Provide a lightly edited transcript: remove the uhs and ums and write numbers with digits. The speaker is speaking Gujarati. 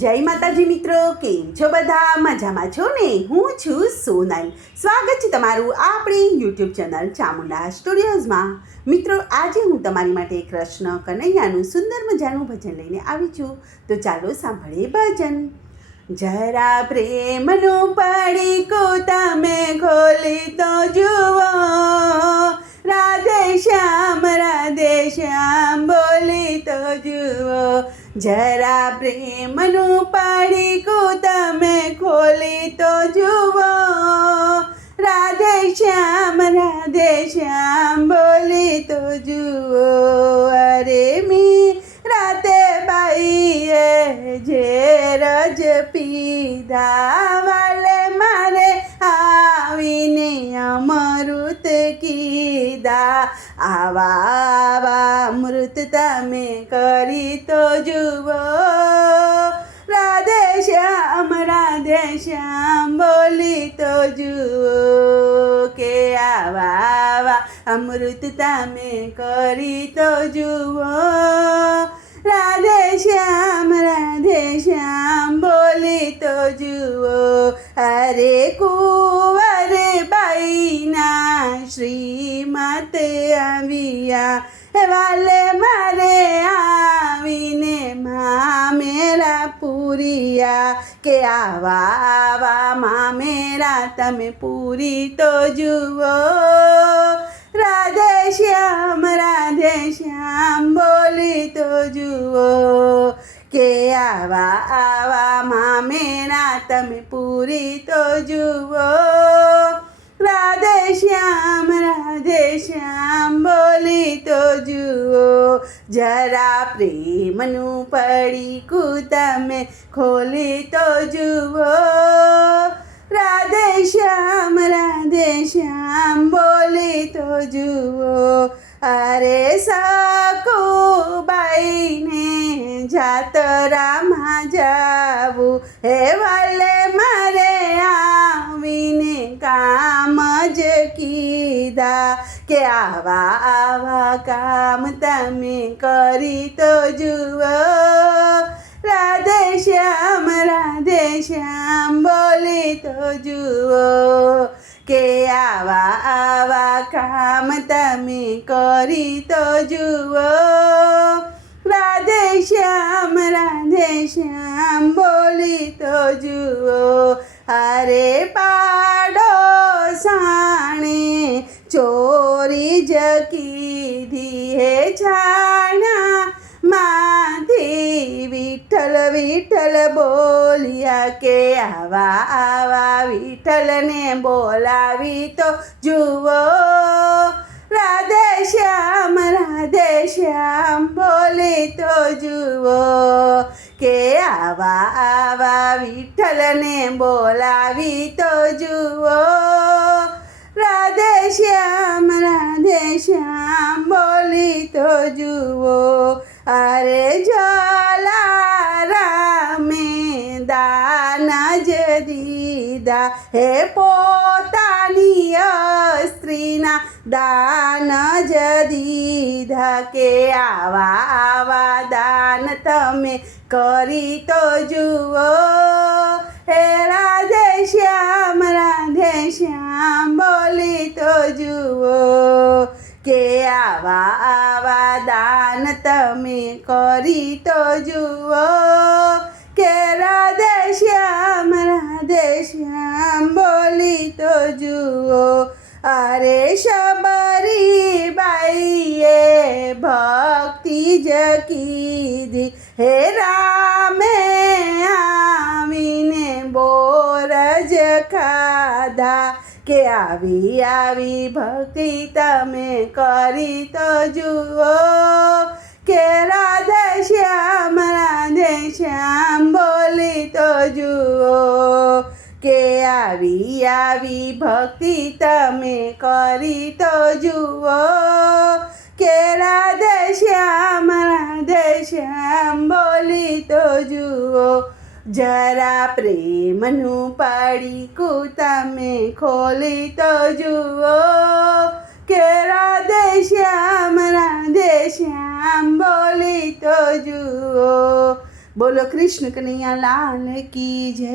જય માતાજી મિત્રો, કેમ છો બધા? મજામાં છો ને? હું છું સોનલ. સ્વાગત છે તમારું આપણી યુટ્યુબ ચેનલ ચામુંડા સ્ટુડિયોઝમાં. મિત્રો, આજે હું તમારી માટે કૃષ્ણ કનૈયાનું સુંદર મજાનું ભજન લઈને આવી છું. તો ચાલો સાંભળીએ ભજન. જરા પ્રેમનું પડીકું તમે ખોલી તો જુઓ, રાધે શ્યામ બોલી તો જુઓ. જરા પ્રેમનું પડીકું તમે ખોલી તો જુઓ, રાધે શ્યામ બોલી તો જુઓ. અરે રાતે બાઈએ ઝેર જ પીધા, વાલે મારે આવીને અમૃત કીધા. આવા અમૃત તમે કરી તો જુઓ, રાધે શ્યામ બોલી તો જુઓ. કે આવા અમૃત તમે કરી તો જુઓ, રાધે શ્યામ બોલી તો જુઓ. અરે કુંવર બાઈના શ્રીમત આવ્યા, વાલે મારે આવીને મામેરા પૂરિયા. કે આવા મામેરા તમે પૂરી તો જુઓ, રાધે શ્યામ બોલી તો જુઓ. કે આવા મામેરા તમે પૂરી તો જુઓ, રાધે શ્યામ બોલી તો જુઓ. જરા પ્રેમનું પડીકું તમે ખોલી તો જુઓ, રાધે શ્યામ બોલી તો જુઓ. અરે સકુબાઈને જાતરામાં જાવું, હે વાલે મારે આવીને કામ જ કીધા. કે આવા કામ તમે કરી તો જુઓ, રાધે શ્યામ બોલી તો જુઓ. કે આવા કામ તમે કરી તો જુઓ, રાધે શ્યામ બોલી તો જુઓ. અરે પાડોસાણે ચોરી જ કીધી, હે છાણા માંથી વિઠ્ઠલ બોલ્યા. કે આવા વિઠ્ઠલને બોલાવી તો જુઓ, રાધે શ્યામ બોલી તો જુઓ. કે આવા વિઠ્ઠલને બોલાવી તો જુઓ, રાધે શ્યામ બોલી તો જુઓ. અરે જલારામે દાન જ દીધા, હે પોતાની સ્ત્રીના દાન જ દીધા. કે આવા દાન તમે કરી તો જુઓ, હે રાધે શ્યામ બોલી તો જુઓ. કે આવા દાન તમે કરી તો જુઓ, કે રાધે શ્યામ બોલી તો જુઓ. અરે શબરી બાઈએ ભક્તિ જ કીધી, હે રામે આવીને બોર જ ખાધા. કે આવી ભક્તિ તમે કરી તો જુઓ, કે રાધે શ્યામ બોલી તો જુઓ. કે આવી ભક્તિ તમે કરી તો જુઓ, કે રાધે શ્યામ બોલી તો જુઓ. જરા પ્રેમનું પડીકું તમે ખોલી તો જુઓ, કે રાધે શ્યામ બોલી તો જુઓ. બોલો કૃષ્ણ કનૈયા લાલ કી જય.